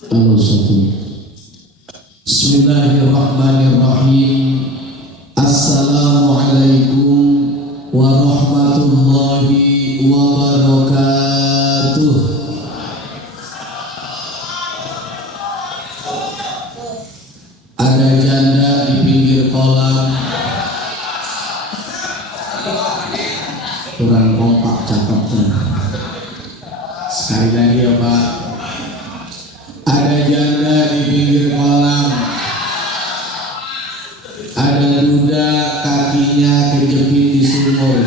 Bismillahirrahmanirrahim. Assalamualaikum warahmatullahi wabarakatuh. Ada janda di pinggir kolam, kurang kompak cakepnya. Sekali lagi ya Pak. Ada janda di pinggir kolam, ada duda kakinya kejepit di sumur.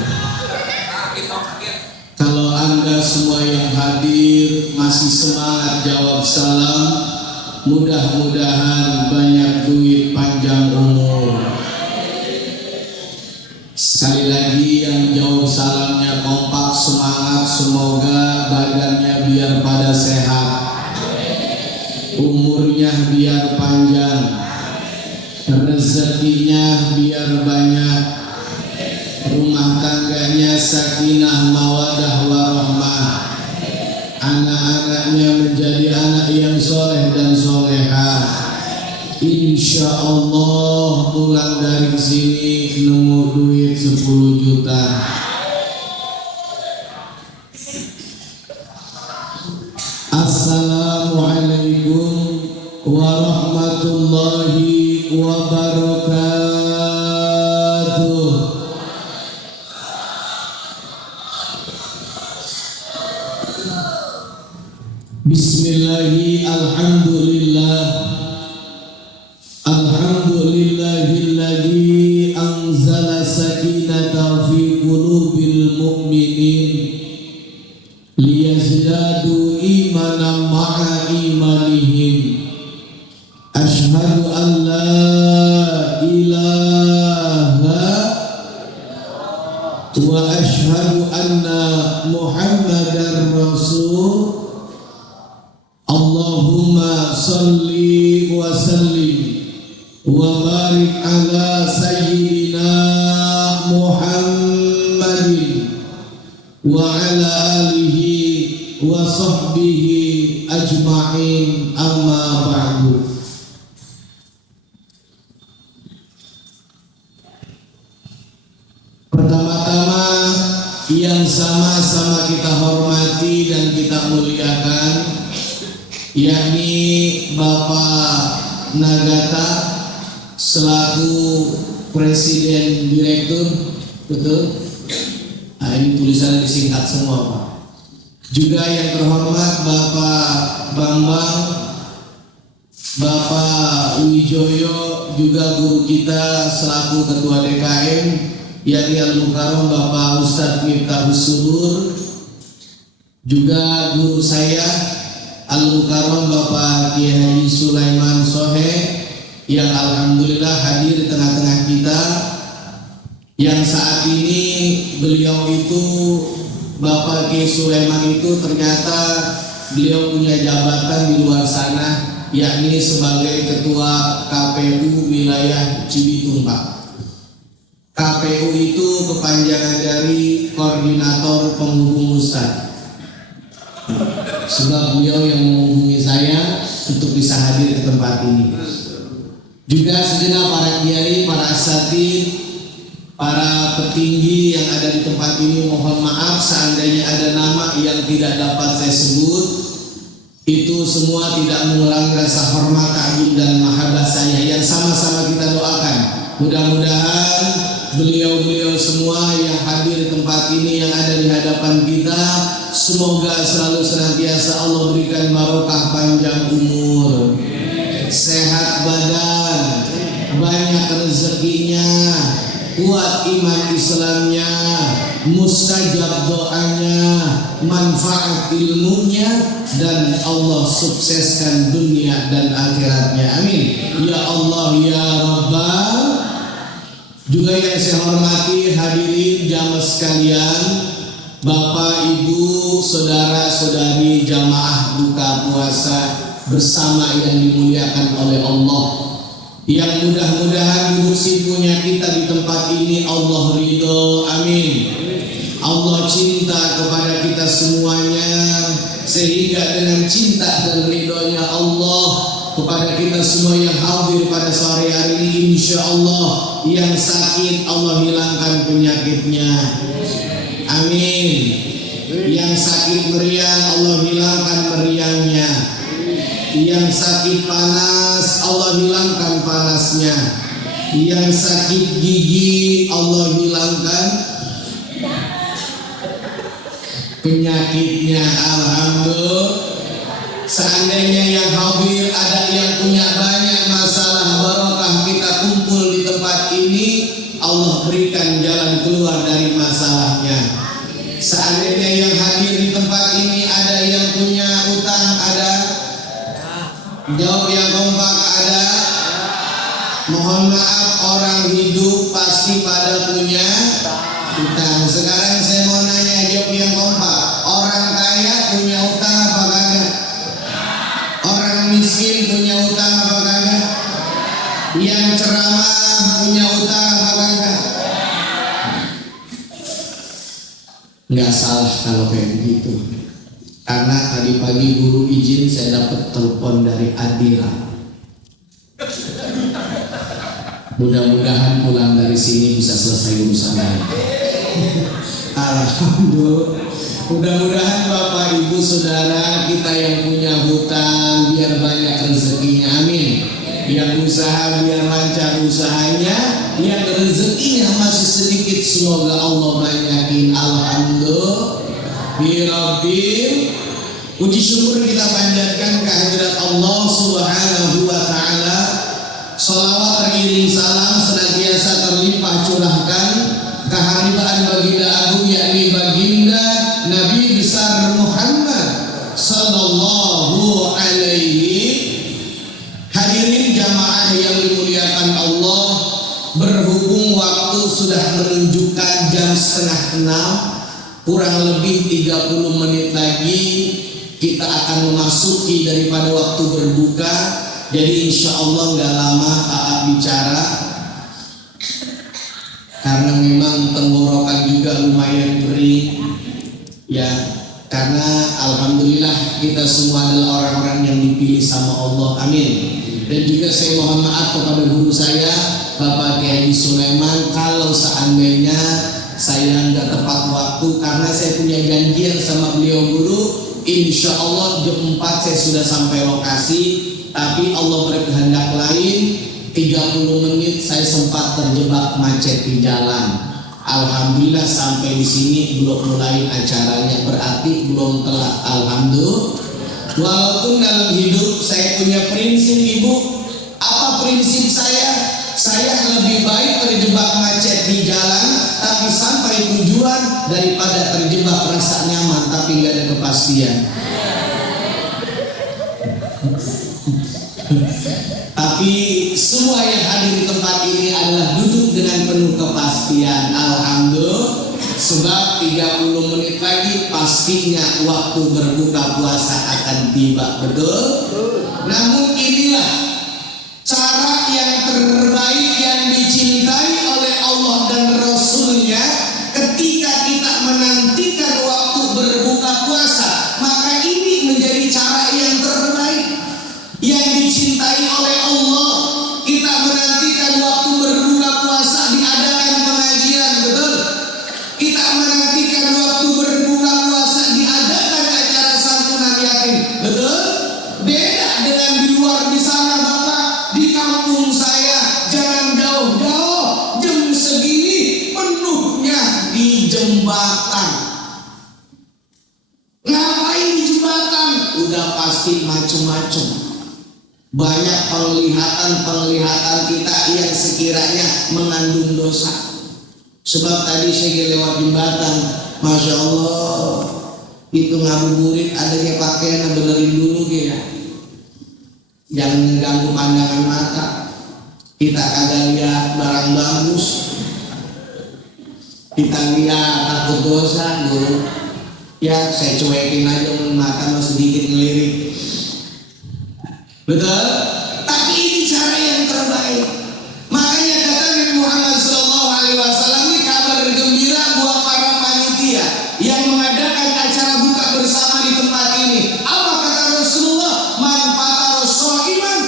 Kalau Anda semua yang hadir masih semangat jawab salam, mudah-mudahan banyak duit, panjang umur. Sekali lagi yang jawab salamnya kompak, semangat, semoga badannya biar pada sehat, umurnya biar panjang, rezekinya biar banyak, rumah tangganya sakinah mawadah warahmah, anak-anaknya menjadi anak yang soleh dan solehah. Insya Allah pulang dari sini nemu duit 10 juta. Assalamualaikum warahmatullahi wabarakatuh. Bismillahi alhamdulillah. Alhamdulillahilladzi anzala sakinata fi qulubil mu'minin liyazdadu imanan ma'a imanihim. Asyhadu an la ilaha wa asyhadu anna Muhammadar Rasul. Allahumma salli wa sallim wa barik ala sayyidina Muhammadin wa ala alihi wa sahbihi ajma'in, amma ba'du. Pertama-tama yang sama-sama kita hormati dan kita muliakan, yakni Bapak Nagata selaku Presiden Direktur, betul? Nah, ini tulisannya disingkat semua Pak. Juga yang terhormat Bapak Bambang, Bapak Wijoyo, juga guru kita selaku Ketua DKM, yakni Al-Mukarram Bapak Ustadz Miftahus Surur, juga guru saya Al-Mukarram Bapak Kiai Haji Sulaiman Sohe yang alhamdulillah hadir di tengah-tengah kita, yang saat ini beliau itu, Bapak Kiai Sulaiman itu ternyata beliau punya jabatan di luar sana, yakni sebagai Ketua KPU Wilayah Cibitung Pak. KPU itu kepanjangan dari Koordinator Penghubung Ustadz. Sebab beliau yang menghubungi saya untuk bisa hadir ke tempat ini. Juga segenap para kiai, para asatidz, para petinggi yang ada di tempat ini, mohon maaf seandainya ada nama yang tidak dapat saya sebut. Itu semua tidak mengurangi rasa hormat, kagum dan mahabbah saya yang sama-sama kita doakan. Mudah-mudahan beliau-beliau semua yang hadir di tempat ini, yang ada di hadapan kita, semoga selalu senantiasa Allah berikan barokah panjang umur, sehat badan, banyak rezekinya, kuat iman Islamnya, mustajab doanya, manfaat ilmunya, dan Allah sukseskan dunia dan akhiratnya. Amin. Ya Allah ya Rabbal. Juga yang saya hormati hadirin jamaah sekalian, Bapak, Ibu, Saudara-saudari jamaah buka puasa bersama yang dimuliakan oleh Allah, yang mudah-mudahan musibahnya kita di tempat ini Allah ridho, amin. Allah cinta kepada kita semuanya, sehingga dengan cinta dan ridhonya Allah kepada kita semua yang hadir pada sore hari ini. Insya Allah yang sakit Allah hilangkan penyakitnya, amin. Yang sakit meriang Allah hilangkan meriangnya. Yang sakit panas Allah hilangkan panasnya. Yang sakit gigi Allah hilangkan penyakitnya, alhamdulillah. Seandainya yang hadir ada yang punya banyak masalah, barokah kita kumpul di tempat ini, Allah berikan jalan keluar dari masalahnya. Seandainya yang hadir di tempat ini ada yang punya utang, ada? Jawab yang kompak, ada? Mohon maaf, orang hidup pasti pada punya utang. Sekarang saya mau nanya, jawab yang kompak. Orang kaya punya utang apa kagak? Orang miskin punya utang apa kagak? Yang ceramah punya utang apa kagak? Nggak salah kalau kayak begitu. Karena tadi pagi guru izin saya dapat telepon dari Adira. Mudah-mudahan pulang dari sini bisa selesai urusan saya. Alhamdulillah. Mudah-mudahan Bapak Ibu Saudara kita yang punya hutang biar banyak rezekinya, amin. Yang usaha biar lancar usahanya, yang rezekinya masih sedikit semoga Allah banyakin, alhamdulillah. Birabbil, puji syukur kita panjatkan kehadirat Allah Subhanahu wa Ta'ala. Salawat teriring salam senantiasa terlimpah curahkan keharibaan baginda agung yakni baginda Nabi besar Muhammad sallallahu alaihi. Hadirin jamaah yang dimuliakan Allah, berhubung waktu sudah menunjukkan jam 5:30, kurang lebih 30 menit lagi kita akan memasuki daripada waktu berbuka. Jadi insya Allah nggak lama Aa bicara, karena memang tenggorokan juga lumayan kering ya, karena alhamdulillah kita semua adalah orang-orang yang dipilih sama Allah, amin. Dan juga saya mohon maaf kepada guru saya Bapak Kiai Sulaiman kalau seandainya saya nggak tepat waktu, karena saya punya janjian sama beliau guru. Insya Allah jam 4 saya sudah sampai lokasi, tapi Allah berkehendak lain. 30 menit saya sempat terjebak macet di jalan. Alhamdulillah sampai di sini belum mulai acaranya, berarti belum telat. Alhamdulillah. Walaupun dalam hidup saya punya prinsip, Ibu. Apa prinsip saya? Saya lebih baik terjebak macet di jalan tapi sampai tujuan daripada terjebak rasa nyaman tapi nggak ada kepastian. Tapi semua yang hadir di tempat ini adalah duduk dengan penuh kepastian, alhamdulillah. Sebab 30 menit lagi pastinya waktu berbuka puasa akan tiba, betul? Namun inilah cara yang terbaik yang dicintai oleh Allah dan Rasulnya. Ketika kita menantikan waktu berbuka puasa, maka ini menjadi cara yang terbaik yang dicintai oleh Allah. Kita menantikan waktu berbuka puasa diadakan pengajian, betul? Kita menantikan waktu berbuka puasa diadakan acara santunan yatim, betul? Beda dengan di luar di sana, Bapak. Di kampung saya jangan jauh-jauh, jam segini penuhnya di jembatan. Ngapain di jembatan? Udah pasti macem-macem. Banyak penglihatan kita yang sekiranya mengandung dosa. Sebab tadi saya lewat jembatan, Masya Allah, itu ngabuburit adanya pakaian benerin dulu ya. Jangan mengganggu pandangan mata. Kita kagak lihat barang bagus, kita lihat takut dosa dulu. Ya saya cuekin aja, mata masih sedikit ngelirik. Betul? Tapi ini cara yang terbaik. Makanya kata Nabi Muhammad SAW, ini kabar gembira buat para panitia yang mengadakan acara buka bersama di tempat ini. Apa kata Rasulullah? Man fatara sha'iman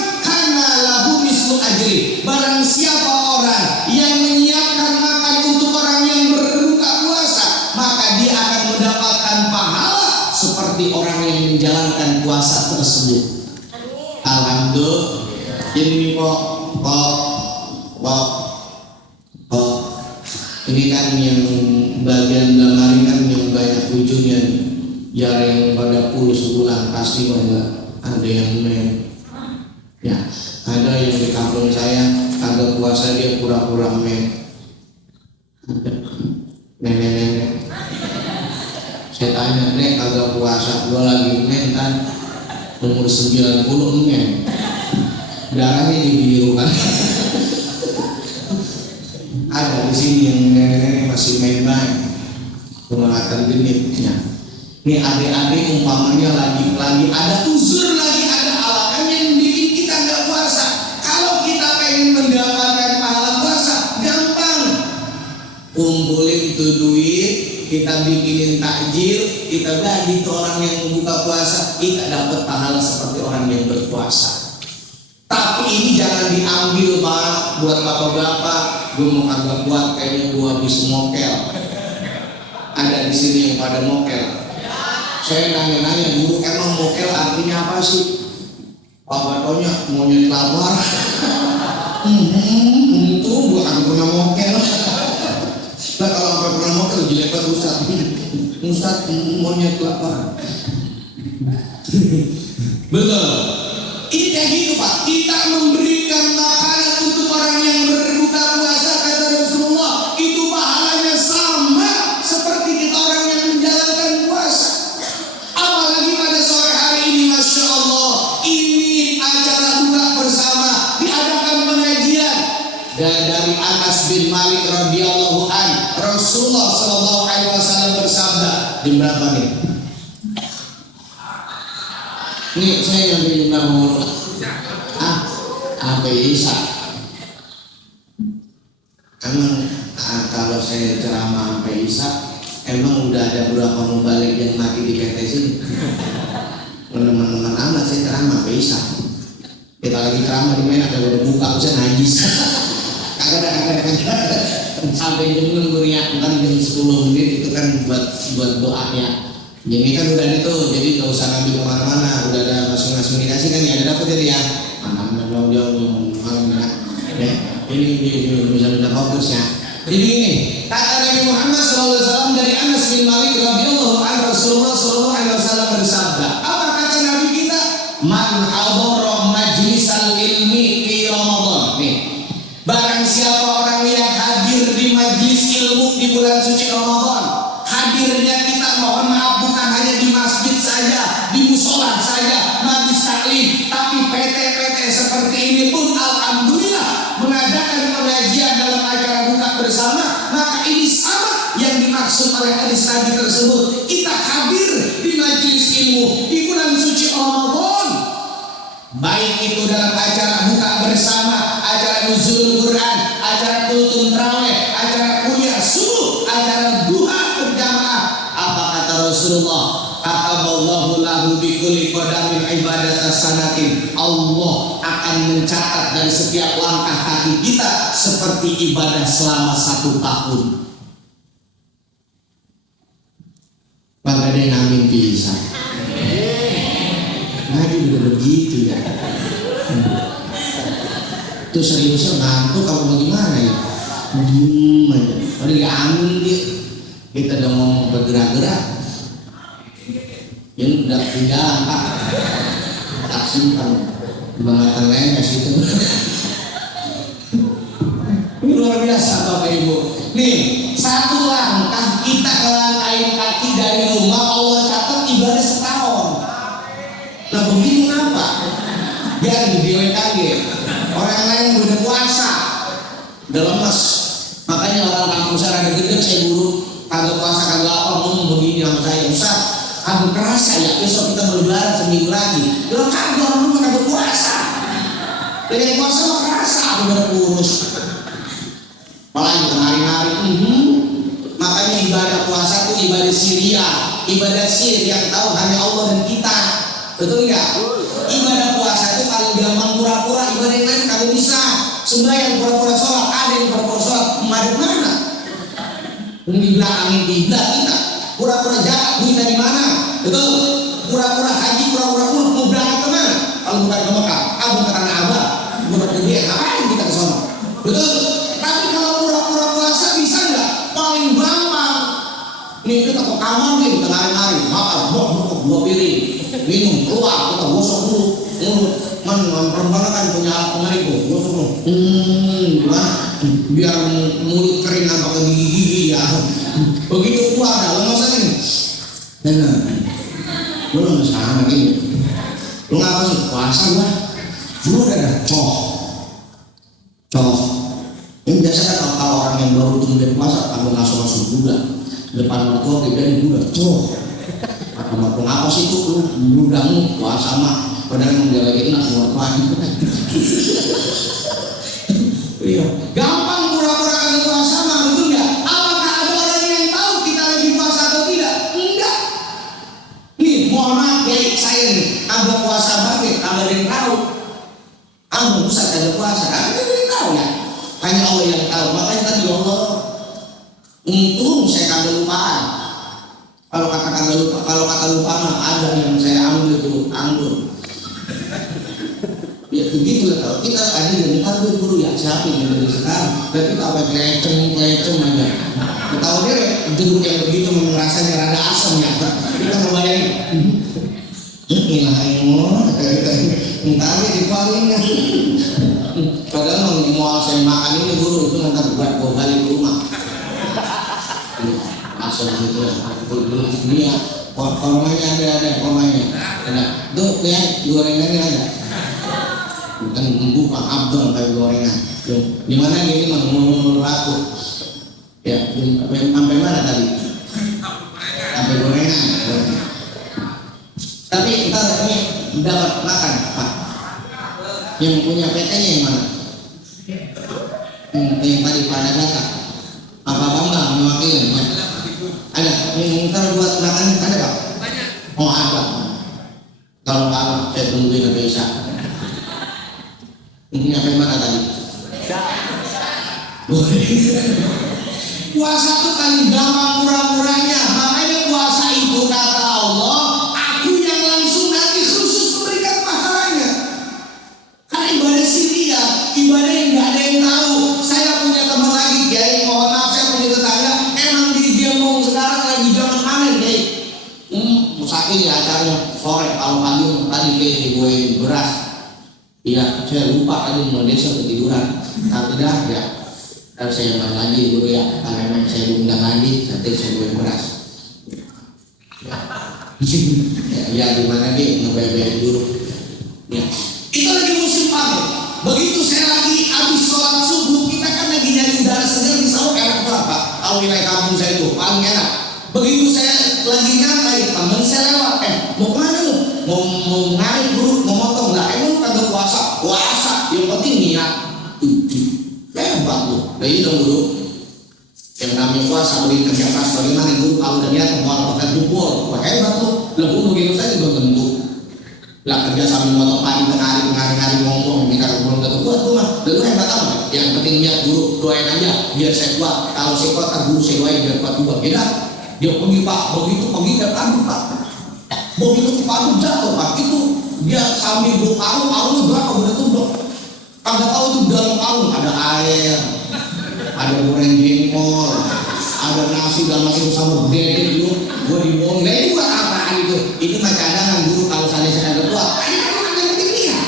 puasa tersebut. Alhamdulillah. Ini kok ini kan yang bagian lemari kan yang banyak ujungnya nih. Yang pada puluh sebulan pasti ada yang men. Ya, ada yang di kampung saya kagak puasa dia pura-pura men. Nenek-nenek. Saya tanya, "Nek kagak puasa, gua lagi men kan umur 90 men." Darahnya jadi biru kan. Ada di sini yang nenek-nenek masih main banget. Pengangkatan genitnya. Ini adik-adik umpamanya lagi ada uzur, lagi ada alasan yang bikin kita nggak puasa. Kalau kita pengen mendapatkan pahala puasa, gampang. Kumpulin tuh duit, kita bikinin takjil, kita bagi ke orang yang membuka puasa, kita dapat pahala seperti orang yang berpuasa. Tapi ini jangan diambil Pak, buat bapak-bapak. Gue mau kagak buat, kayaknya gue habis mokel. Ada di sini yang pada mokel. Saya nanya-nanya, guru emang mokel artinya apa sih? Pak Batonya monyet lapar. Itu bukan pernah mokel. Nah kalau sampai pernah mokel jelek banget Ustaz monyet lapar. Betul. Ini kayak gitu Pak. Kita memberikan makanan untuk orang yang berbuka puasa, kata Rasulullah, itu pahalanya sama seperti kita orang yang menjalankan puasa. Apalagi pada sore hari ini, Masya Allah, ini acara buka bersama, diadakan pengajian. Dan dari Anas bin Malik radhiyallahu an, Rasulullah sallallahu alaihi wasallam bersabda, di berapa nih? Nih saya nyampe jam berapa? Sampai Isya. Emang kalau saya ceramah sampai Isya, emang udah ada berapa mubalik yang mati di PT sini? Teman-teman amat saya ceramah sampai Isya. Kita lagi ceramah di mana? Kalau udah buka usia najis. Kagak sampai jam 6 kuriak, ntar jam 10 menit itu kan buat doanya. Jadi kan udah itu, jadi nggak usah ngambil kemana-mana, udah ada masing-masing dikasih kan ya, ada dapat jadi ya. Mana jauh-jauh ya. Ini bisa fokus ya. Jadi ini kata Nabi Muhammad SAW dari Anas bin Malik radhiyallahu anhu, Rasulullah SAW bersabda. Apa kata Nabi kita? Man hadara majlisal ilmi fi Ramadan. Nih, barang siapa orang yang hadir di majlis ilmu di bulan suci Ramadan, hadirnya kita mohon maaf bukan hanya di masjid saja, di musola saja, majlis taklim, tapi PT-PT seperti ini pun alhamdulillah mengadakan pengajian dalam acara buka bersama, maka ini sama yang dimaksud oleh hadis Nabi tersebut. Kita hadir di majlis ilmu di bulan suci Ramadan, baik itu dalam acara buka bersama, acara nuzul Quran, acara kultum tarawih, acara kuliah subuh, acara duha berjamaah. Apa kata Rasulullah? Kataballahu lahu bi kulli qadamin ibadatan sanatin. Allah akan mencatat dari setiap langkah kaki kita seperti ibadah selama 1 tahun. Bangga deh ngamin bisa. Ngaji juga begitu ya. Itu seriusnya ngantuk kamu bagaimana ya? Diem aja. Udah diamin dia. Kita udah ngomong bergerak-gerak. Yang udah di jalan Pak, tak simpan bangetan lemes itu. Ini luar biasa Bapak Ibu. Nih, 1 langkah kita ngelangkahin kaki dari rumah, Allah catat ibadah setahun. Nah begini kenapa? Biar di BWKG orang lain udah puasa, udah lemes. Makanya orang kampung saya ada gede, saya guru kagak puasa kagak apa, ngomong begini sama saya, Ustaz, aku kerasa ya besok kita berlebaran seminggu lagi. Kalau kagak orang rumah kagak puasa, dengan puasa mah kerasa aku udah kurus. Apalagi hari-hari, makanya ibadah puasa itu ibadah Syria, ibadah sir yang tahu hanya Allah dan kita, betul nggak? Ibadah puasa itu paling gampang pura-pura, ibadah yang lain kagak bisa. Sembahyang pura-pura sholat, ada yang pura-pura sholat, madep mana? Di belakangin kiblat kita, pura-pura jarak duit dari mana? Betul? Pura-pura haji, pura-pura umroh, perempuan kan punya alat pengering tuh. Biar mulut kering apa ke gigi ya. Begitu tua ada lemesan ini. Nah, lu lemes sama gini. Lu ngapa sih? Puasa gua. Lu udah Coh. Ini biasa kan kalau orang yang baru kemudian puasa kalau masuk juga depan mertua dia udah kata mertua apa sih itu lu damu puasa mah padahal emang dia lagi enak mertua iya gampang pura-pura kagak puasa mah betul nggak? Apakah ada orang yang tahu kita lagi puasa atau tidak? Enggak. Nih mohon maaf ya saya nih kagak puasa banget kagak ada yang tahu. Kamu Ustaz kagak puasa kagak ada yang tahu ya. Hanya Allah yang tahu. Makanya tadi Allah untung saya kagak lupaan. Kalau kata lupa mah ada yang saya ambil itu anggur. Ya begitu lah kalau kita ada yang tahu guru ya siapa yang dari sekarang. Dan kita apa keleceng aja. Tahu dia jeruk yang begitu rasanya rada asam ya. Kita ngebayangin. Ilahimu kita entar dipaling ya. Padahal mau saya makan ini guru itu nanti buat bawa balik ke rumah. Asal gitu dulu ini ya. Kormanya ada kormanya. Ada. Tuh lihat gorengannya ada. Bukan buka abdul kayak gorengan. Gimana ini mah mau laku. Ya, sampai mana tadi? Sampai gorengan. Tapi kita ini dapat makan Pak. Yang punya PT-nya yang mana? Yang tadi pada data. Apa Bambang mewakili? Ada. Yang ntar buat makan ada Pak? Oh ada. Kalau saya tungguin sampai Isya. Ini sampai mana tadi? Puasa itu kan gampang pura-puranya. Makanya puasa itu kata Allah, aku yang langsung nanti khusus memberikan pahalanya. Karena ibadah Syria, ibadah yang gak ada yang tahu. Saya punya teman lagi, Kiai, mohon maaf saya punya tetangga, emang di Gembong sekarang lagi zaman panen, Kiai. Musafir ya acaranya sore, kalau pagi tadi Kiai dibuahin beras. Iya, saya lupa tadi mau desa ketiduran. Tapi dah ya. Dan saya main lagi guru ya, karena memang saya diundang lagi, nanti saya buat beras. Ya gimana dia ngebayar dulu. Ya. Itu lagi musim panen. Begitu saya lagi habis sholat subuh, kita kan lagi nyari udara segar di sawah enak banget Pak. Kalau wilayah kampung saya itu paling enak. Begitu saya lagi nyantai, temen saya lewat, mau kemana lu? Mau ngarit guru, mau motong lah. Emang lu kagak puasa? Puasa, yang penting niat. Hebat lu, dari dong guru. Yang namanya puasa beri kerja keras bagaimana guru kalau udah niat mau pakai jempol, wah hebat lu. Lah guru begitu saya juga tentu. Lah kerja sambil motong padi ngari ngomong minta belum tentu kuat gua mah. Lalu hebat amat. Yang penting niat guru doain aja biar saya kuat. Kalau saya kuat kan guru saya doain biar kuat juga. Beda. Dia pergi Pak, begitu pergi dia padu Pak. Begitu padu jatuh Pak itu dia sambil parungnya berapa udah tuh. Kagak tahu itu dalam karung ada air, ada goreng jengkol, ada nasi dalam nasi bersama dedek dulu. Gue dibohongin, nah ini buat apaan itu? Ini mah cadangan dulu kalau saya ada kuat. Ini kan bukan yang penting dia.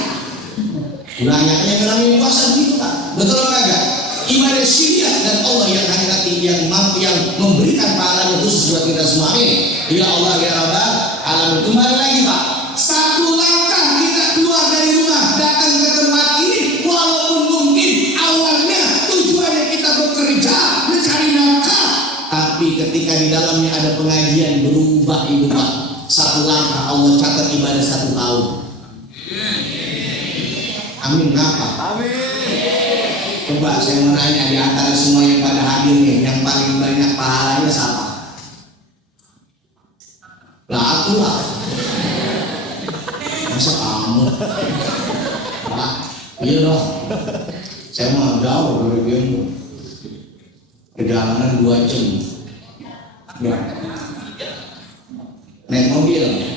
Banyaknya yang ngalamin puasa begitu Pak. Betul apa enggak? Ibadah Syria dan Allah yang hanya yang mampu yang memberikan pahalanya khusus buat kita semua. Amin. Ya Allah ya Rabbal Alamin. Kembali lagi Pak. Satu langkah kita keluar dari rumah datang ke tempat ini. Walaupun mungkin awalnya tujuannya kita bekerja mencari nafkah, tapi ketika di dalamnya ada pengajian berubah hidup Pak. Satu langkah Allah catat ibadah 1 tahun. Amin apa? Amin. Coba saya mau nanya di antara semua yang pada hadir nih, yang paling banyak pahalanya siapa? Lah aku lah. Masa kamu? Lah, iya dong. Saya mau jauh dari Gembong. Perjalanan 2 jam. Ya. Naik mobil.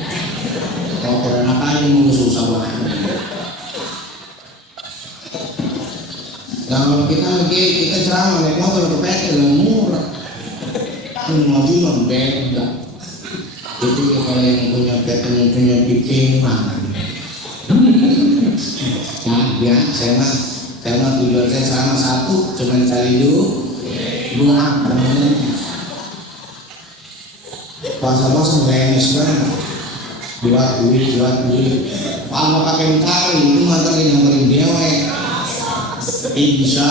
Kalau anak aja mau susah banget. Kalau kita ceramah naik motor ke PT yang murah. Ini mobil mah beda. Itu kalau yang punya PT yang punya bikin mah. ya. Saya mah tujuan saya selama satu cuma cari dua puasa remes banget, buat duit kalau pakai mencari itu mantan yang dewek. Insya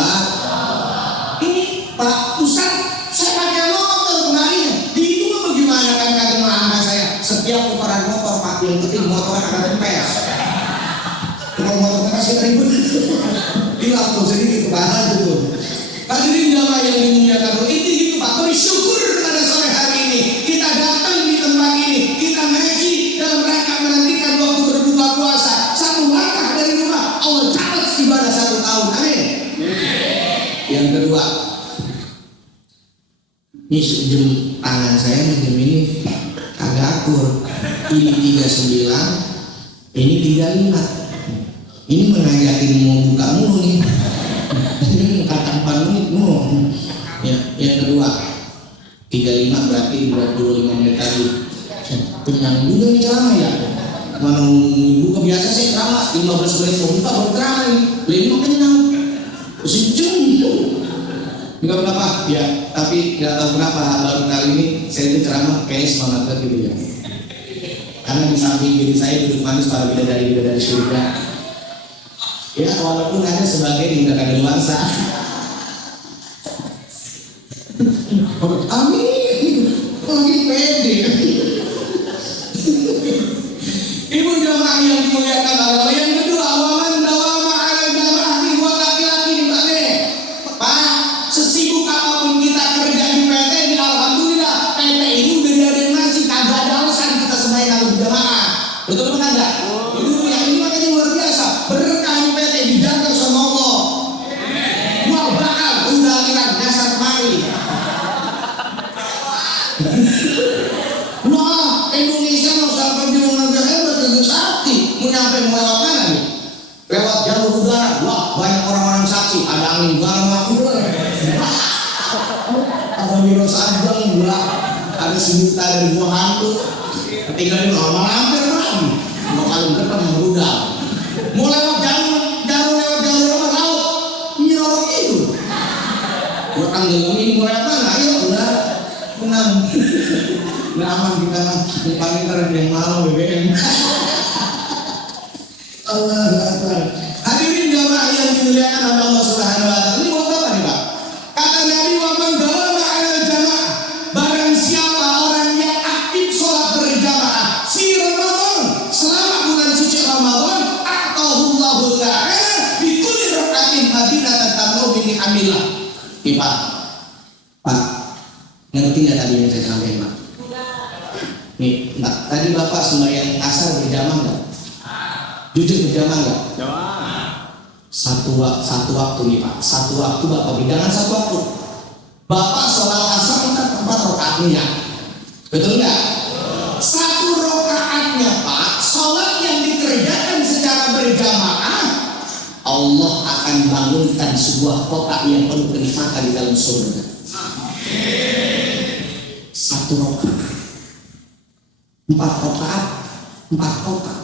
ini Pak Ustaz, saya pakai motor kemarin. Di itu mah bagaimana kan kata mama saya, setiap putaran motor Pak, yang penting motornya akan tempes. Kalau motor tempes kita ribut, hilang tuh sedikit kepala tuh. Hadirin jamaah yang dimuliakan Allah, itu gitu Pak, bersyukur pada sore hari ini kita datang di tempat ini, kita ngaji dalam rangka menantikan waktu berbuka puasa. Satu langkah dari rumah Allah catat ibadah 1 tahun, amin. Yang kedua, ini sejam tangan saya sejam ini agak akur. Ini 39, ini 35. Ini mengajakin mau buka mulu nih. Ini kata 4 menit mulu. Ya, yang kedua 35 berarti 25 menit tadi. Kenyang juga nih ceramah ya. Mana buka biasa sih ceramah 15 menit mau buka baru ceramah nih. 5 kenyang. Sejam. Enggak berapa ya, tapi nggak tahu kenapa baru kali ini saya itu ceramah kayak semangat banget gitu ya. Karena di samping diri saya duduk manis para bidadari surga. Ya walaupun hanya sebagai tindakan dewasa. Amin. Lagi pede. Ibu jamaah yang dimuliakan Allah. Yang kedua, waman dawama ala jamaah buat laki-laki nih Pak De. Pak, sesibuk apapun kita kerja di PT, di alhamdulillah PT ini udah diadain masih kagak ada alasan kita sembahyang kalau jamaah. Betul betul enggak? Ibu yang ini makanya luar biasa. Berkah di PT dijaga sama Allah. Gua bakal udah aliran dasar kemari. Wah, Indonesia mau sampai di mana hebat itu sakti. Mau nyampe lewat mana nih? Lewat jalur udara. Wah, banyak orang-orang saksi. Ada angin garma, ada virus ajang, ada sejuta dari buah hantu. Ketinggalin orang hampir lagi. Mau kalian depan merudal. Mau lewat jalur apa laut? Nyerok itu. Gua tanggal ini mau lewat mana? Ayo udah menang. Aman kita paling keren yang malu BBM. Allah Akbar. Hadirin jamaah yang dimuliakan oleh Allah Subhanahu wa taala. Ini buat apa nih Pak? Kata Nabi wa man dawama 'ala jamaah, barang siapa orang yang aktif sholat berjamaah si Ramadan selama bulan suci Ramadan, atahullahu ta'ala bi kulli rak'atin madinatan tamlu bi ni'amillah. Pak, ngerti nggak tadi yang saya sampaikan Pak? Nih, Mbak, tadi Bapak sembahyang asar berjamaah nggak? Jujur berjamaah nggak? Satu waktu nih Pak. Satu waktu Bapak jangan satu waktu. Bapak sholat asar kan 4 rakaatnya, betul nggak? 1 rakaatnya Pak, sholat yang dikerjakan secara berjamaah, Allah akan bangunkan sebuah kota yang penuh kenikmatan di dalam surga. 1 rakaat. 4 rakaat, 4 kota.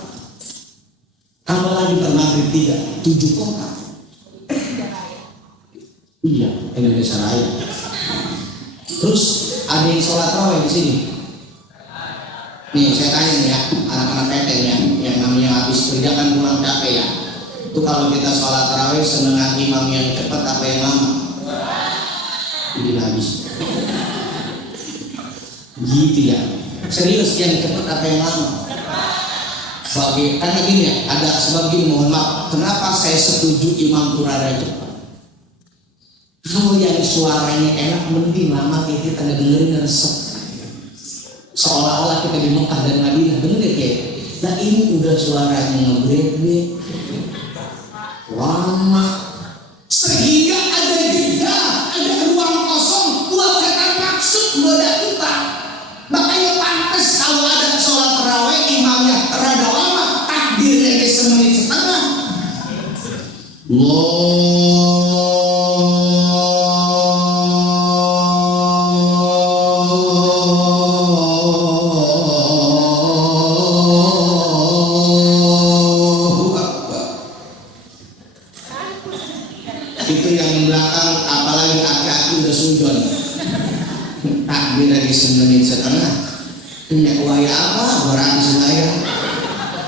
Tambah lagi maghrib 3, 7 kota. Iya, Indonesia Raya. Terus ada yang sholat raweh di sini. Nih saya tanya nih ya, anak-anak PT ya, yang namanya habis kerja kan pulang capek ya. Itu kalau kita sholat raweh seneng imam yang cepat apa yang lama? Ini habis. Gitu ya. Serius yang cepat apa yang lama? Karena gini ya, ada sebab gini, mohon maaf. Kenapa saya setuju imam rada cepat? Kalau yang suaranya enak mending lama kita dengerin resep. Seolah-olah kita di Mekah dan Madinah, bener ya? Nah ini udah suaranya ngebrek-brek, lama, sehingga ada jeda, ada ruang kosong buat setan maksud goda kita. Makanya pantas kalau ada sholat tarawih imamnya rada lama, takbirnya ke 1 menit setengah. takbir lagi 1,5 menit. Punya waya apa? 200 sembahyang.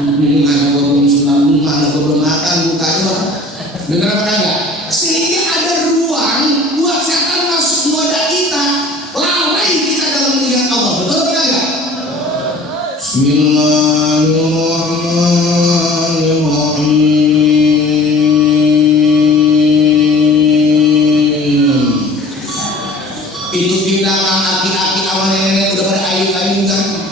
Mana gua belum sunat, mana gua belum makan, buka doang. Bener apa enggak? Sehingga ada ruang buat setan masuk noda kita, lalai kita dalam melihat Allah. Betul apa enggak? Bismillahirrahmanirrahim. Itu kita aki-aki awal nenek udah pada ayu-ayu kan?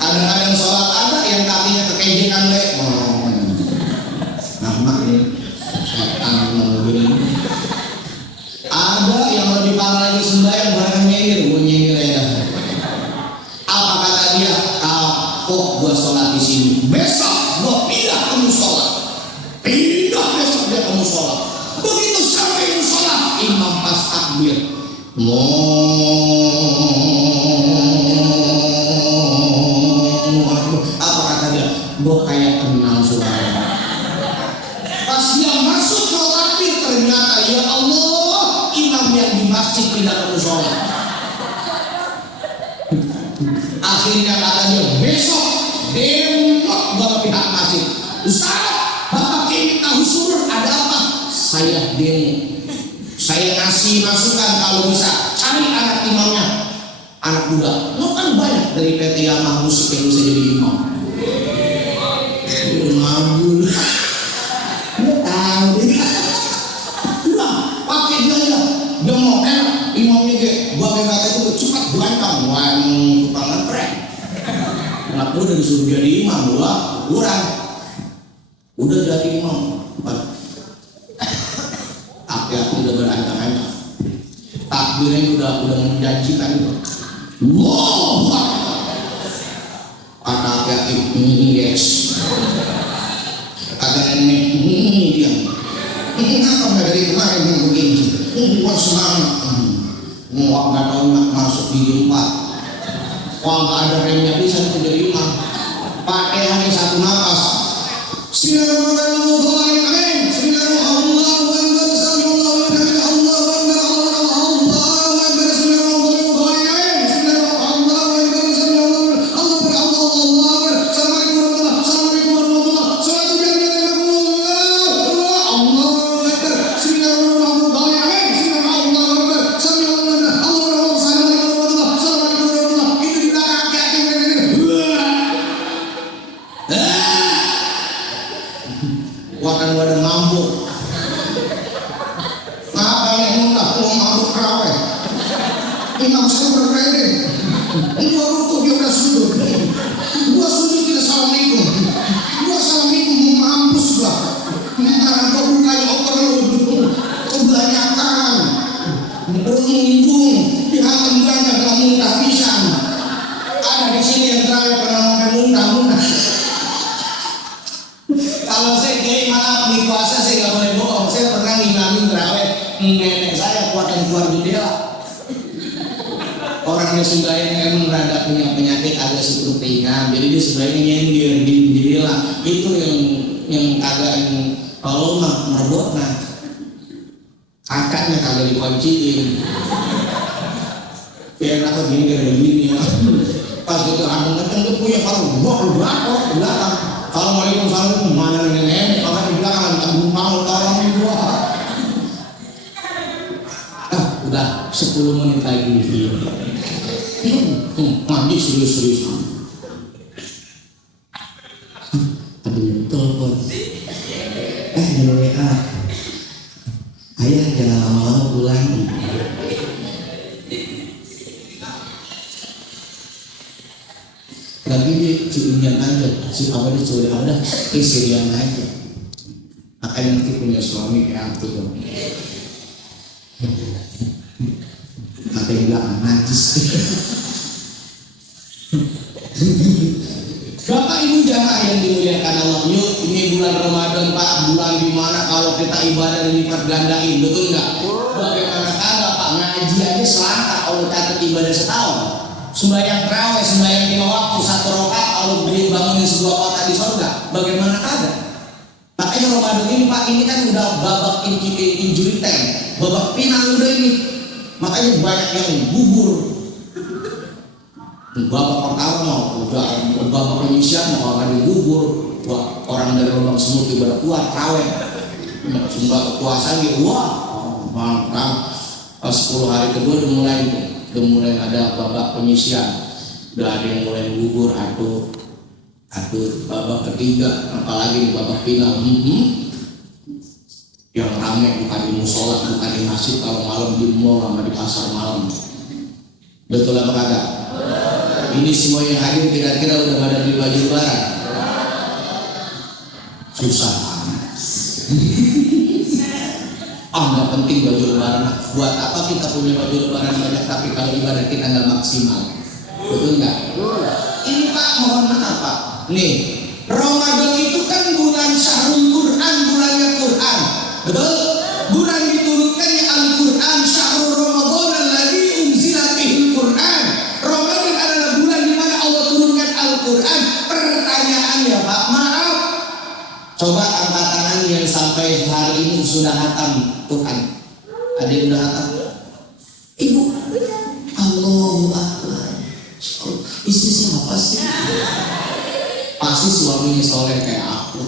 Kadang-kadang sholat ada yang kakinya kekenjekan deh. Nah mak nih, setan begini. Ada yang lebih parah lagi sembahyang bareng nyengir ya. Apa kata dia? Kapok gua sholat di sini. Besok gua pindah ke musola. Pindah besok dia ke musola. Begitu sampai musola, imam pas takbir. Apa kata dia? Gue kayak kenal suara. Pas dia masuk ke takbir ternyata ya Allah, imam yang di masjid tidak ke musola. Akhirnya kata dia, besok demok gue pihak masjid. Ustaz, bapak ini tahu surur ada apa? Saya demo. Saya ngasih masukan kalau bisa cari anak imamnya, anak muda. Lo kan banyak dari PT Yamaha Musik yang bisa jadi imam. Ngabul. Lo tahu deh. Udah pakai dia aja. Dia mau enak imamnya dia. Gua kata itu cepat belakang. Wah tukang ngetrek. Anak muda disuruh jadi imam, gua kurang. Udah jadi imam. Aku udah berancang-ancang, takbirnya udah menjanjikan itu. Wow, kata aku yes, kata ini dia. Apa nggak dari kemarin begini? Buat semangat, mau nggak tahu nak masuk gigi 4. Wah nggak ada remnya bisa menjadi imam. Pakai hanya satu nafas. Bismillahirrahmanirrahim. Amin. Bismillahirrahmanirrahim. Wadah mabuk. Apa yang muntah mau mabuk rawe? Imam saya berbeda. Gua rukuk dia udah sujud. Gua sujud tidak assalamualaikum. Gua assalamualaikum mau mampus gua. Karena gua bukannya overload. Kebanyakan. Beruntung dihantam banyak gak muntah pisang. Ada di sini yang terakhir pernah mau muntah. Kalau saya kiai maaf di puasa saya nggak boleh bohong. Saya pernah ngimamin terawih nenek saya kuatan keluar jendela. Orangnya sembahyang emang rada punya penyakit agak seperti ringan, jadi dia sembahyang nyindir di jendela. Itu yang agak kalau mah merebut nah akadnya kagak dikunciin. Biar apa gini gara gini ya. Pas gitu abang kan dia punya paru belakang. Assalamualaikum mana nenek kalau di belakang tak mau tolongin gua. Udah 10 menit lagi mandi serius. Aduh telepon dari WA ayah jangan lama-lama pulang. Lagi dia curian aja, apa dia curi ada, Sirian aja. Akan nanti punya suami kayak aku tuh. Mata yang bilang najis. Bapak Ibu jamaah yang dimuliakan Allah, yuk ini bulan Ramadan Pak, bulan dimana kalau kita ibadah dilipat gandain, betul nggak? Bagaimana kagak Pak ngaji aja selangkah kalau catat ibadah setahun. Sembahyang tarawih, sembahyang 5 waktu 1 rakaat kalau bangunin sebuah kota di surga, bagaimana kagak? Makanya makanya Ramadan ini Pak, ini kan udah babak injury time, babak final udah ini. Makanya banyak yang gugur. Babak pertama mau udah babak penyisian mau akan gugur. Wah, orang dari lubang semut ibadah kuat raweh. Sumpah puasa gitu, wah, mantap. Pas 10 hari kedua udah mulai ada babak penyisian. Udah ada yang mulai gugur, aduh babak ketiga, apalagi di babak final. Yang ramai bukan di musola, bukan di masjid, kalau malam di mall sama di pasar malam. Betul apa kagak? Ini semua yang hadir kira-kira udah pada beli baju lebaran? Susah. Nggak penting baju lebaran. Buat apa kita punya baju lebaran banyak tapi kalau ibadah kita nggak maksimal? Betul nggak? Ini Pak, mohon maaf Pak. Nih, Ramadan itu kan bulan Syahrul Quran, bulannya Quran. Betul? Bulan diturunkannya Al-Quran, Syahrul Ramadan alladzi unzila fihil Quran. Ramadan adalah bulan di mana Allah turunkan Al-Quran. Pertanyaannya Pak, maaf. Coba angkat tangan yang sampai hari ini sudah hatam Quran. Ada yang sudah hatam? Ibu. Allahu Akbar. Istri siapa sih? Pasti suaminya soleh kayak aku.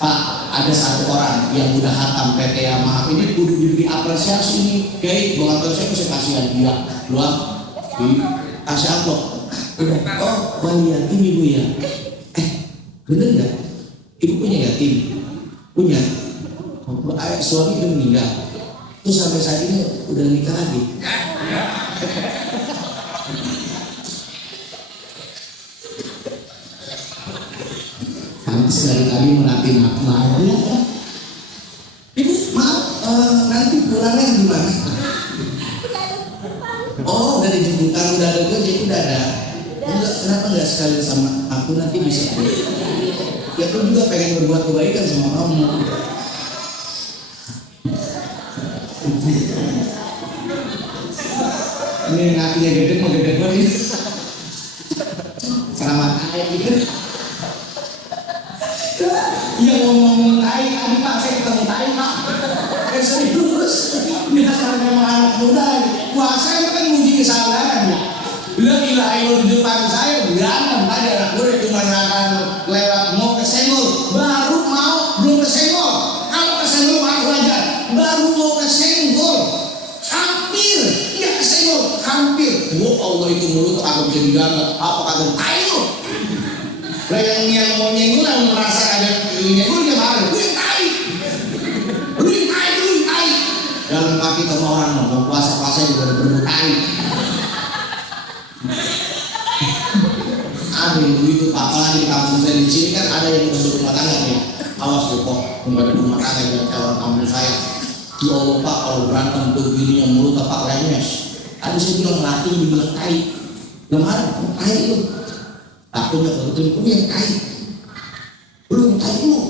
Pak, ada satu orang yang udah hatam PTA Maaf ini kudu diberi apresiasi nih. Kayak gua apresiasi bisa kasihan dia. Luang kasih amplop. Oh, yatim ibu ya. Bener nggak? Ibu punya yatim? Punya. Suami udah meninggal. Terus sampai saat ini udah nikah lagi. Pantes dari tadi menanti maaf ya. Ibu maaf, nanti pulangnya gimana? Oh, dari jemputan udah ada gue, jadi udah ada. Enggak, kenapa nggak sekali sama aku nanti bisa? Ya aku juga pengen berbuat kebaikan sama kamu. Ini nantinya gede mau gede banget. Selamat aja gitu. Iya ngomong tai, tadi Pak saya ketemu tai Pak. Serius. Ini sekarang memang anak muda. Puasa itu kan muji kesabaran ya. Bilang ilahi di depan saya berantem tadi anak muda cuma akan lewat mau kesenggol, baru mau belum kesenggol. Kalau kesenggol harus wajar, baru mau kesenggol, hampir nggak kesenggol, hampir. Oh Allah itu mulut agak bisa digangat, apa kata tai lo? Lah yang mau nyenggol yang merasa ada nyenggol dia marah, lu yang tai, lu yang tai. Dalam kaki sama orang mau puasa juga ada berbau tai. Ada yang begitu, apalagi di kampung saya di sini kan ada yang udah rumah tangga nih. Awas loh kok, nggak ada rumah tangga yang calon kampung saya. Ya Allah Pak, kalau berantem tuh gini yang mulut Pak lemes. Ada saya bilang laki dibilang tai. Belum ada, tai itu. Takutnya betul itu yang tai. Belum tai lu.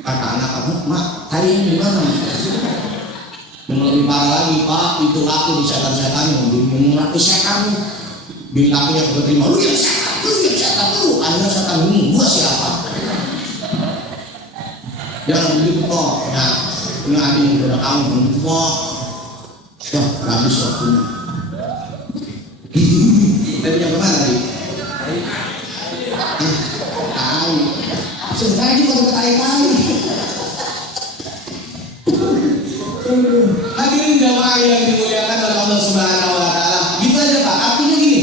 Kata anak kamu, mak, tai yang di mana? Yang lebih parah lagi Pak, itu laku di setan-setan yang mengaku setan. Bila aku yang berterima, lu yang setan lu. Akhirnya setan bingung, gua siapa? Jangan begitu kok. Nah, ini ada yang udah kamu kok. Wah, habis waktunya. Tadi yang mana tadi? Tai. Sebenarnya juga udah tai. Hadirin jamaah yang dimuliakan oleh Allah Subhanahu wa taala. Gitu aja Pak. Artinya gini,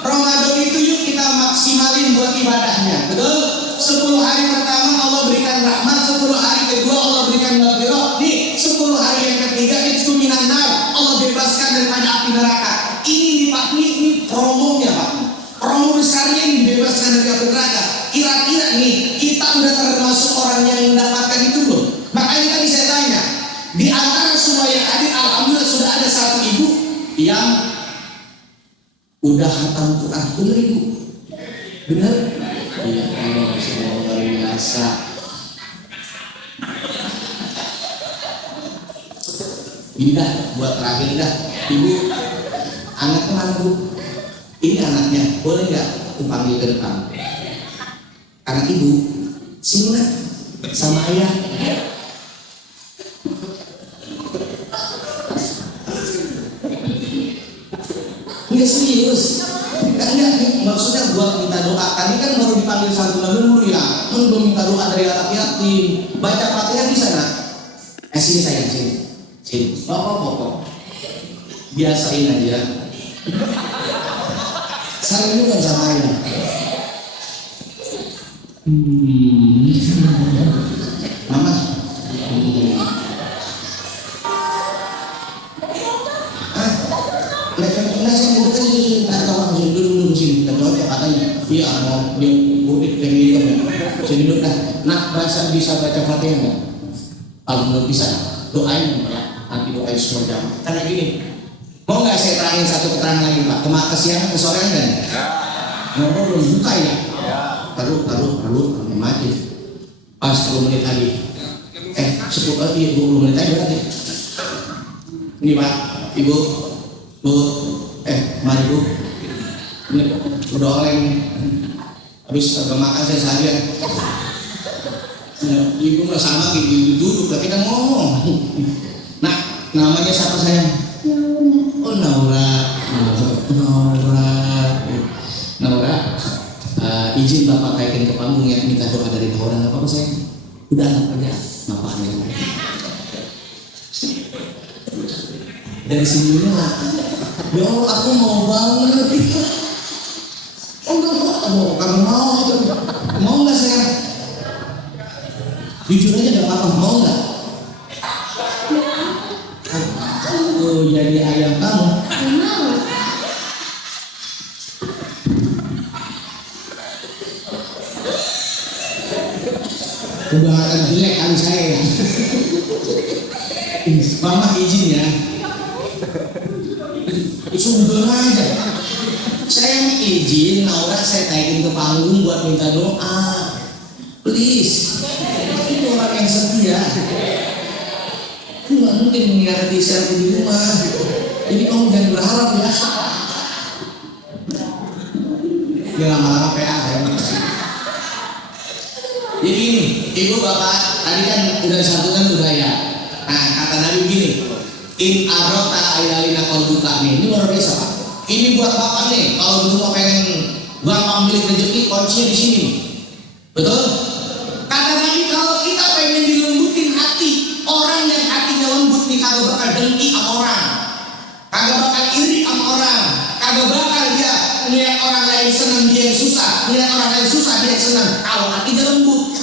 Ramadan itu yuk kita maksimalin buat ibadahnya. Betul? 10 hari pertama Allah berikan rahmat, 10 hari kedua Allah berikan maghfirah. Nih, 10 hari yang ketiga itu minan nar. Allah bebaskan daripada api neraka. Ini Pak, ini promonya Pak. Promo besarnya ini dibebaskan dari api neraka. Kira-kira nih, kita udah termasuk orang yang mendapatkan itu belum? Makanya tadi saya tanya, di antara semua yang hadir, alhamdulillah sudah ada satu ibu yang udah hatam Quran. Bener ibu? Bener? Iya, Allah luar biasa. Ini dah buat terakhir dah. Ibu, anak kemana Bu? Ini anaknya, boleh nggak aku panggil ke depan? anak ibu sunat sama ayah. Enggak serius. Enggak, maksudnya buat minta doa. Tadi kan baru dipanggil santunan dulu ya. Belum minta doa dari anak yatim. Baca Fatihah bisa nak? Sini sayang, sini. Pokok. Biasain aja. Saling juga sama ayah. Mama. Duduk sini. Katanya iya mau dia murid lagi sini duduk dah. Nak bisa baca Fatihah nggak? Kalau belum bisa, doain ya. Nanti doain semua jamaah. Karena gini, mau nggak saya terangin satu keterangan lagi Pak? Kesiangan kesorean kan? Ngomong belum buka ya? Taruh mati. Pas 10 menit lagi. 20 menit lagi berarti. Ini Pak, Ibu, Bu, mari Bu. Ini udah oleng. Habis agak makan saya seharian. Ibu nggak sama gitu duduk tapi kan ngomong. Nah, namanya siapa sayang? Oh Naura. Izin Bapak kaitin ke panggung ya, minta doa dari Naura. Nggak apa-apa sayang. Udah anggap aja. Bapaknya. Dari sininya, ya Allah aku mau banget. Mau nggak sayang? Jujur aja nggak apa-apa, mau nggak? Jadi ayam kamu. Mau. Udah akan jelek kali saya ya. Mama izin ya. Sudah aja. Saya izin Naura saya taikin ke panggung buat minta doa. Please. Itu orang yang setia. Nggak mungkin mengingat selfie di rumah. Jadi kamu jangan berharap ya. Ya lama-lama PA saya. Jadi ini, Ibu Bapak tadi kan udah disatukan udah ya. Nah kata Nabi begini, in arota ayalina qalbuka nih. Ini luar biasa Pak. Ini buat Bapak nih. Kalau dulu mau pengen gampang milik rezeki, kuncinya di sini. Betul? Kata Nabi kalau kita pengen dilembutin hati, orang yang hatinya lembut nih kagak bakal dengki sama orang, kagak bakal iri sama orang, kagak bakal dia lihat orang lain senang dia yang susah, lihat orang lain susah dia yang senang. Kalau hatinya lembut,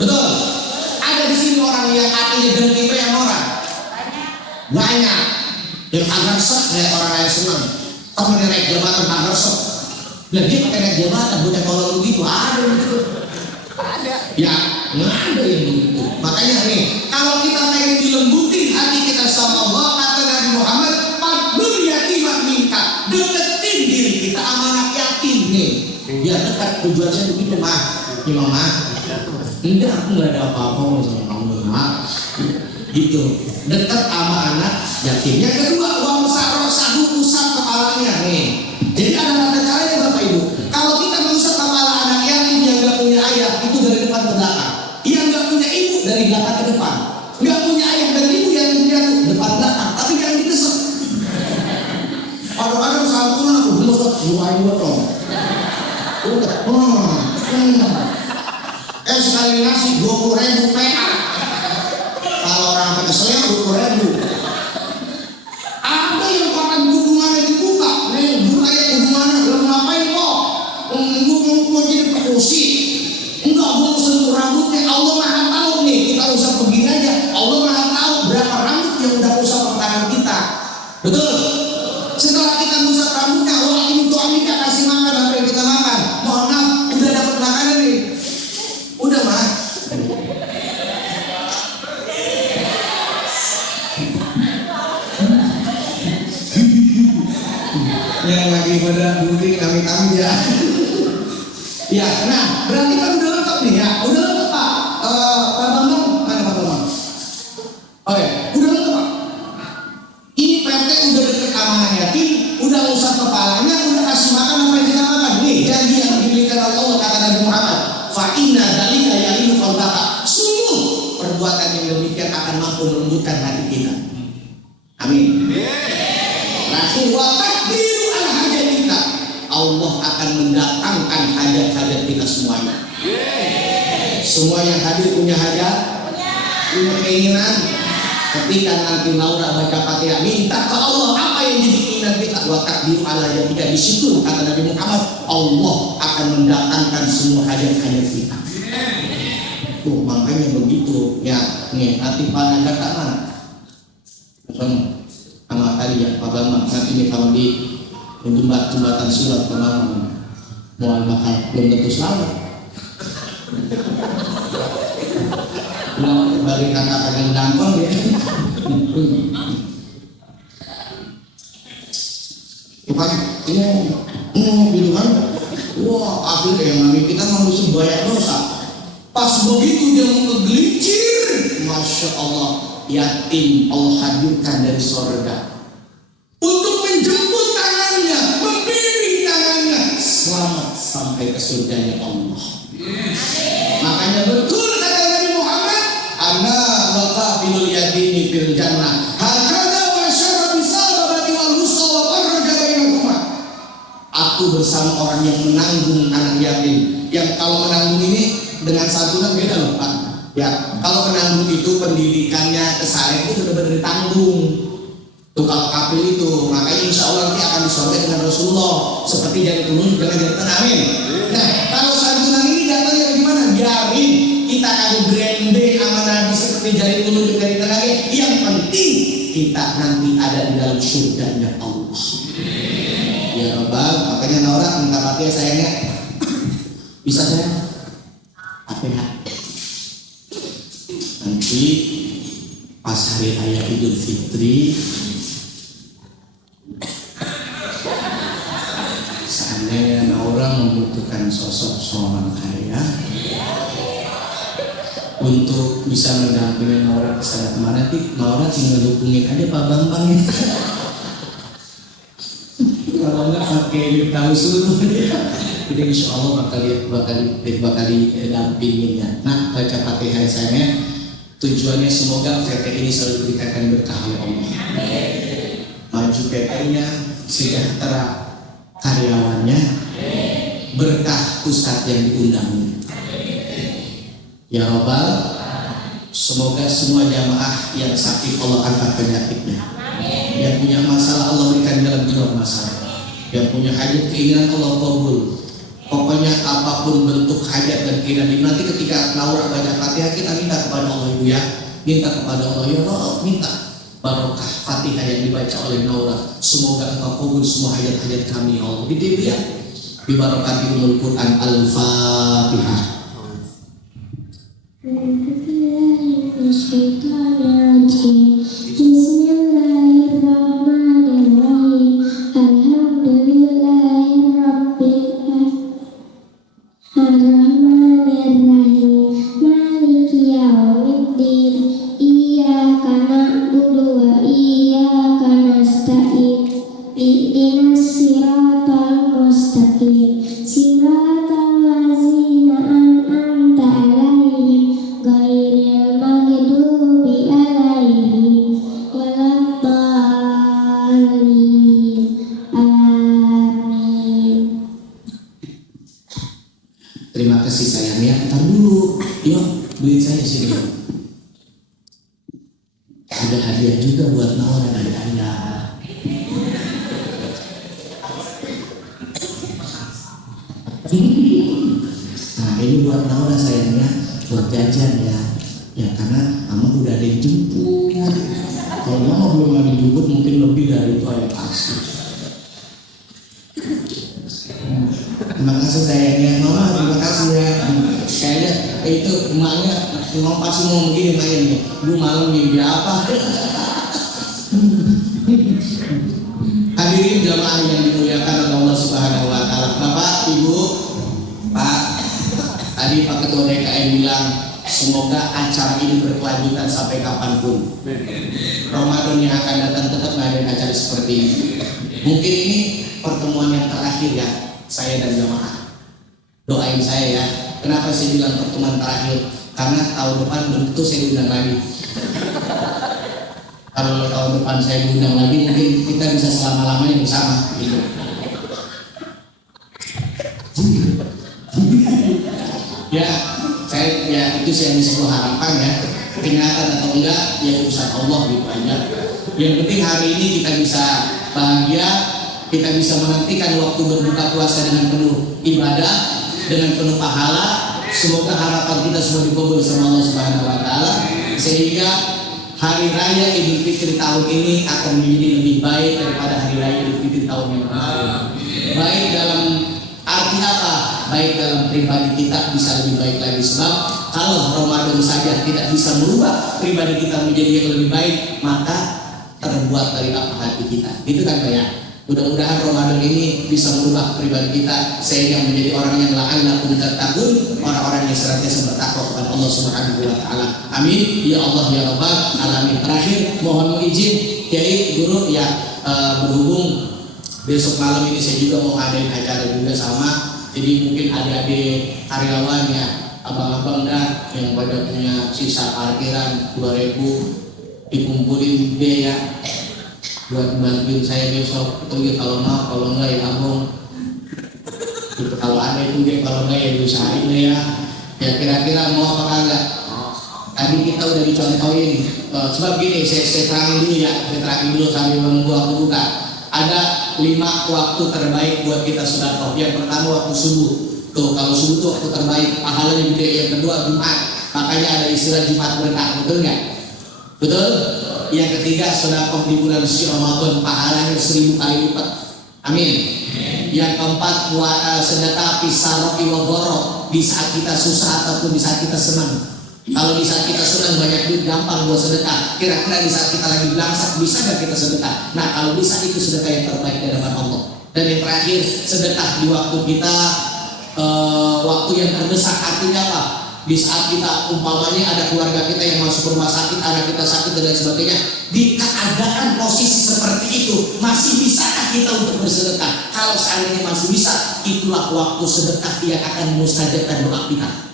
betul? Ada di sini orang yang hatinya dengki sama orang, banyak. Yang agar set lihat orang lain senang, temen naik jabatan agar set, dan dia pakai naik jabatan bukan kalau begitu ada begitu. Ada. Ya, nggak ada yang begitu. Makanya nih, kalau kita pengen dilembutin hati kita sama Allah, kata Nabi Muhammad, "Fadlul yatimah minka." Deketin diri kita sama anak yatim nih. Biar dekat tujuan saya begitu mah. Imam mah. Enggak, aku nggak ada apa-apa sama kamu mah. Gitu. Dekat sama anak yatim. Yang kedua, uang sarosahu usap kepalanya nih. Jadi ada tata caranya Bapak Ibu. Kalau kita mengusap kepala anak yatim yang nggak punya ayah, itu dari depan ke belakang. Yang nggak punya ibu dari belakang ke depan. Nggak punya ayah dan ibu yang punya tuh depan belakang. Tapi jangan ditesek. Kadang-kadang santunan aku belum luain buat dong. Sekali nasi 20.000 PA. Kalau orang pakai selang 20.000. Ada yang kapan hubungannya dibuka, nih budaya hubungannya belum ngapain kok? Mau jadi pekusi, enggak mau sentuh rambutnya. Allah Maha tahu nih, kita usah begini aja. Allah Maha tahu berapa rambut yang udah usah pertangan kita, betul? Setelah kita usah rambutnya, Allah ini tuh kita kasih makan apa yang kita makan. Mohon maaf, udah dapat makanan nih, udah mah. Yang lagi pada gunting kami ya. Ya, nah berarti kan udah lengkap nih ya, udah lengkap Pak. Pak Bambang, mana Pak Bambang? Oh ya, udah lengkap Pak. Ini PT udah deket amanah yatim, udah usap kepalanya, udah kasih makan apa yang kita makan. Nih janji yang diberikan oleh Allah kata Nabi Muhammad. taqdiru ala hajat kita. Allah akan mendatangkan hajat-hajat kita semuanya. Semua yang hadir punya hajat, punya keinginan. Ketika nanti Laura baca Fatihah, minta ke Allah apa yang jadi keinginan kita. Wa taqdiru ala hajat kita. Di situ kata Nabi Muhammad, Allah akan mendatangkan semua hajat-hajat kita. Tuh makanya begitu ya. Nih nanti pada kata mana? Sama tadi ya Pak Bambang, nanti nih kalau di jembatan surat Pak Bambang mau bakal belum tentu selamat. Bagi kakak yang gampang ya. Ini bidukan. Wah akhirnya yang namanya kita manusia banyak dosa. Pas begitu dia menggelincir, Masya Allah, yatim Allah hadirkan dari surga untuk menjemput tangannya, membimbing tangannya selamat sampai ke surganya Allah. Makanya betul kata Nabi Muhammad, ana wa qabilul yatimi fil jannah hakadha wa syara bisabati wal wusta wa farraja bainahuma. Aku bersama orang yang menanggung anak yatim. Yang kalau menanggung ini dengan santunan beda loh Pak. Ya, kalau menanggung itu pendidikannya kesalahan itu benar-benar ditanggung. Tuh kalau kapil itu, makanya insya Allah nanti akan disorot dengan Rasulullah seperti jari telunjuk dengan jari tengah. Amin. Nah, kalau santunan ini datangnya bagaimana? Biarin kita kagum branding sama Nabi seperti jari telunjuk dari tengah. Yang penting kita nanti ada di dalam surganya Allah. Ya Rabbal, makanya Naura minta Fatihah sayangnya. Bisa saya? Fatihah. Nanti pas hari raya Idul Fitri, seandainya Naura membutuhkan sosok seorang ayah untuk bisa mendampingi Naura ke sana kemana, Naura tinggal hubungin aja Pak Bambang ya. Kalau nggak pakai tahu suruh dia. Jadi insya Allah bakal didampinginya. Nah baca Fatihah saya tujuannya semoga PT ini selalu diberikan berkah oleh Allah. Maju PT-nya, sejahtera karyawannya, berkah ustadz yang diundangnya. Ya Rabbal, semoga semua jamaah yang sakit Allah angkat penyakitnya. Yang punya masalah Allah berikan jalan keluar masalah. Yang punya hajat keinginan Allah kabul. Pokoknya apapun bentuk hajat dan keinginan nanti ketika Naura baca Fatihah kita minta kepada Allah Ibu ya, minta kepada Allah ya Allah, minta barokah Fatihah yang dibaca oleh Naura. Semoga Engkau kabul semua hajat-hajat kami ya Allah. Gitu ya. Bi barakatil Quran Al-Fatihah. Bismillahirrahmanirrahim. Ar-Rahmanir-Rahim. Maliki yaumiddin. Iyyaka na'budu wa iyyaka nasta'in. Ihdinas siratal mustaqim. Siratal ladzina an'amta 'alaihim ghairil maghdubi 'alaihim waladdallin. Amin. Terima kasih sayangnya. Ntar dulu, yuk beli saya sini. Ada hadiah juga buat Naura dari Anda. Nah ini buat Naura sayangnya, buat jajan ya. Ya karena Mama udah ada yang jemput. Kalau Mama belum ada yang jemput mungkin lebih dari itu ayah kasih. Terima kasih sayangnya Mama, terima kasih ya. Kayaknya itu emaknya mau pasti mau begini main nih. Bu malam mimpi apa? Hadirin jamaah yang dimuliakan oleh Allah Subhanahu wa taala. Bapak, Ibu, Pak, tadi Pak Ketua DKM bilang semoga acara ini berkelanjutan sampai kapanpun. Ramadan yang akan datang tetap ngadain acara seperti ini. Mungkin ini pertemuan yang terakhir ya saya dan jamaah. Doain saya ya. Kenapa saya bilang pertemuan terakhir? Karena tahun depan belum tentu saya undang lagi. Kalau tahun depan saya diundang lagi, mungkin kita bisa selama-lamanya bersama. Gitu. Ya, itu sih yang bisa harapkan ya. Kenyataan atau enggak, ya urusan Allah gitu aja. Yang penting hari ini kita bisa bahagia, kita bisa menantikan waktu berbuka puasa dengan penuh ibadah, dengan penuh pahala. Semoga harapan kita semua dikabul sama Allah Subhanahu wa taala, sehingga hari raya Idul Fitri tahun ini akan menjadi lebih baik daripada hari raya Idul Fitri tahun yang kemarin. Baik dalam arti apa? Baik dalam pribadi kita bisa lebih baik lagi, sebab kalau Ramadan saja tidak bisa merubah pribadi kita menjadi yang lebih baik, maka terbuat dari apa hati kita. Gitu kan Pak ya? Mudah-mudahan Ramadan ini bisa merubah pribadi kita sehingga menjadi orang yang la'allakum tattaqun, orang-orang yang senantiasa bertakwa kepada Allah Subhanahu wa taala. Amin ya Allah ya rabbal alamin. Terakhir mohon izin Kiai Guru ya, berhubung besok malam ini saya juga mau ngadain acara juga sama. Jadi mungkin adik-adik karyawan ya, abang-abang dah yang pada punya sisa parkiran 2.000 dikumpulin biaya buat bantuin saya besok. Itu gitu, kalau mau, kalau enggak ya abang gitu, kalau ada itu gitu, kalau enggak ya diusahain ya. Ya kira-kira mau apa kagak? Tadi kita udah dicontohin, sebab gini saya terangin dulu ya, saya terangin dulu sambil menunggu waktu buka. Ada 5 waktu terbaik buat kita sedekah. Yang pertama waktu subuh. Tuh kalau subuh tuh waktu terbaik, pahalanya gede. Yang kedua Jumat, makanya ada istilah Jumat berkah, betul nggak? Betul. Yang ketiga sedekah di bulan suci Ramadan, pahalanya 1000 kali lipat. Amin. Yang keempat sedekah pisarok iwagoro, di saat kita susah ataupun di saat kita senang. Kalau di saat kita senang banyak duit, gampang buat sedekah. Kira-kira di saat kita lagi belangsak bisa gak kita sedekah? Nah kalau bisa, itu sedekah yang terbaik dari hadapan Allah. Dan yang terakhir, sedekah di waktu kita waktu yang terdesak. Artinya apa? Di saat kita umpamanya ada keluarga kita yang masuk rumah sakit, anak kita sakit dan lain sebagainya, di keadaan posisi seperti itu masih bisakah kita untuk bersedekah? Kalau seandainya masih bisa, itulah waktu sedekah yang akan mustajabkan doa kita.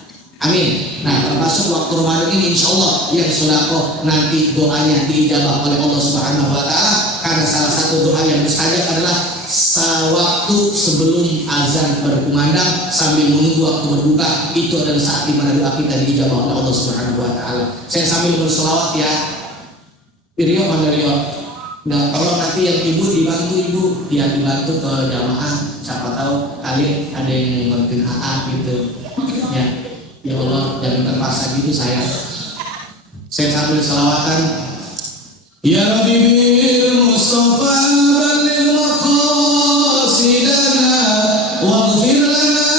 Amin. Nah termasuk waktu Ramadan ini insya Allah yang sedekah nanti doanya diijabah oleh Allah Subhanahu wa taala, karena salah satu doa yang mustajab adalah sewaktu sebelum azan berkumandang sambil menunggu waktu berbuka, itu adalah saat dimana doa kita diijabah oleh Allah Subhanahu wa taala. Saya sambil berselawat ya. Rio mana Rio? Nah kalau nanti yang ibu dibantu, ibu dia dibantu ke jamaah, siapa tahu kali ada yang bantuin AA gitu ya. Ya Allah, jangan terpaksa gitu saya sambil selawatan. Ya Rabbi bil Mustafa balil maqasidana waghfir lana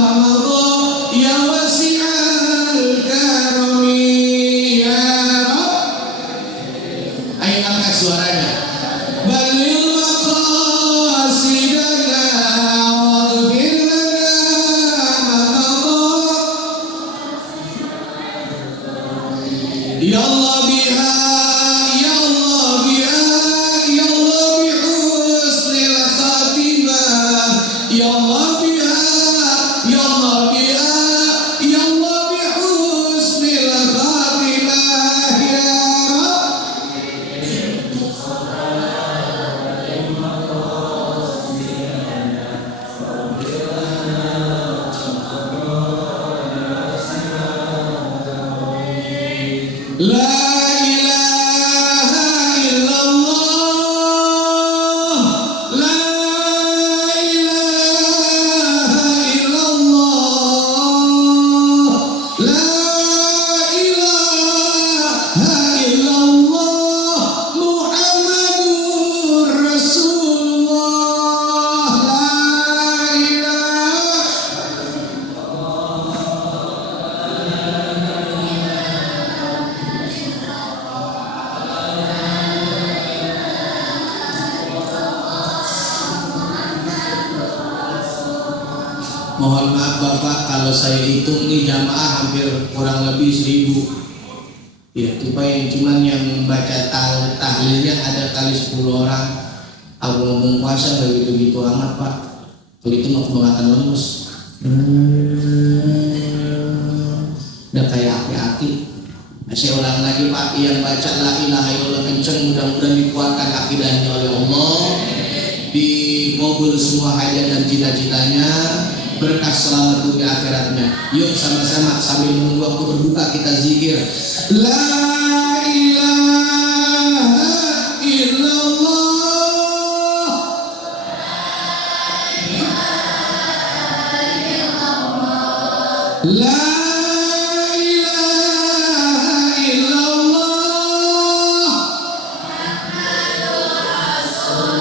ma madha ya wasi'al karami ya Rabb. Ayo angkat suaranya. Balil maqasidana waghfir ya Allah biha, ya Allah biha, ya Allah bi husnil khatimah, ya Allah biha, ya Allah biha, ya Allah bi husnil khatimah ya La ilaha illallah, la ilaha illallah, la ilaha illallah, Muhammadur Rasulullah, la ilaha. Mohon maaf Bapak kalau saya hitung nih jamaah hampir kurang lebih 1000. Ya, cuman yang baca tahlilnya ada kali 10 orang. Aku ngomong puasa begitu amat Pak. Begitu mau akan lemes. Udah kayak api-api. Saya ulang lagi Pak, yang baca la ilaha illallah kenceng, mudah-mudahan dikuatkan akidahnya oleh Allah, dikabul semua hajat dan cita-citanya, berkah selamat dunia akhiratnya. Yuk sama-sama sambil menunggu waktu berbuka kita zikir la ilaha illallah. La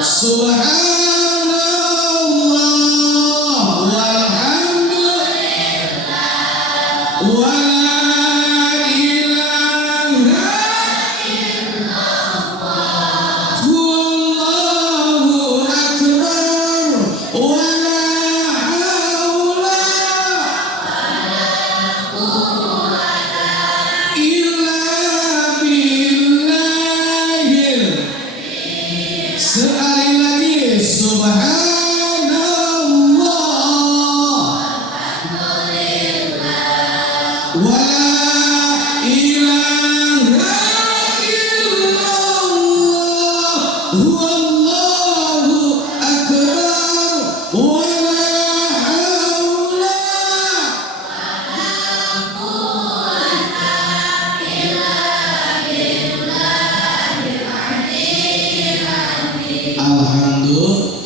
Subhanallah walhamdulillah wa la ilaha illallah wallahu akbar wa la haula illa billahil. Sekali lagi subhanallah wa la ilaha illallah wallahu akbar wa la haula. Alhamdulillah,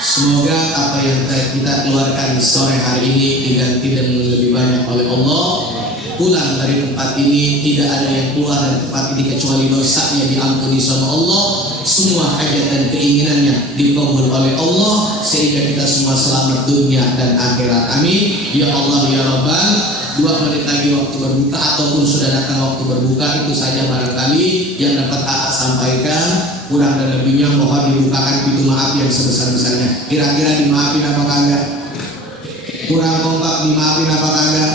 semoga apa yang kita keluarkan sore hari ini diganti dan lebih banyak oleh Allah. Pulang dari tempat ini tidak ada yang keluar dari tempat ini kecuali dosanya diampuni sama Allah, semua hajat dan keinginannya dikabul oleh Allah, sehingga kita semua selamat dunia dan akhirat. Amin ya Allah ya Rabbal. 2 menit lagi waktu berbuka ataupun sudah datang waktu berbuka, itu saja barangkali yang dapat Aat sampaikan. Kurang dan lebihnya mohon dibukakan pintu maaf yang sebesar-besarnya. Kira-kira dimaafin apa kagak? Kurang kompak dimaafin apa kagak?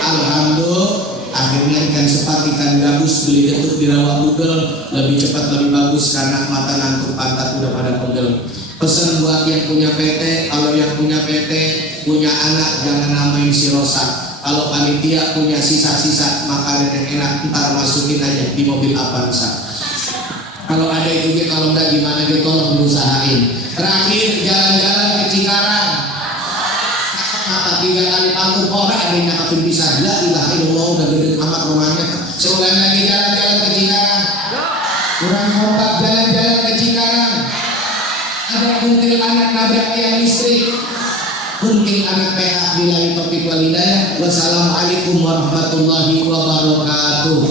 Alhamdulillah, akhirnya ikan sepat, ikan gabus beli getuk dirawat Google, lebih cepat lebih bagus karena mata ngantuk pantat udah pada pegel. Pesan buat yang punya PT, kalau yang punya PT punya anak jangan namain si Rosa. Kalau panitia punya sisa-sisa makanan yang enak, ntar masukin aja di mobil Avanza. Kalau ada itu, kalau enggak gimana gitu, tolong berusahain. Terakhir jalan-jalan ke Cikarang. Mata 3 kali panggung orang ada yang nyakapin bisa. La ilaha illallah, udah gede amat rumahnya. Seulang lagi jalan-jalan ke Cikarang. Kurang kompak jalan-jalan ke Cikarang. Ada kuntil anak nabrak tiang listrik. Kuntil anak PH billahi taufiq wal hidayah. Wassalamualaikum warahmatullahi wabarakatuh.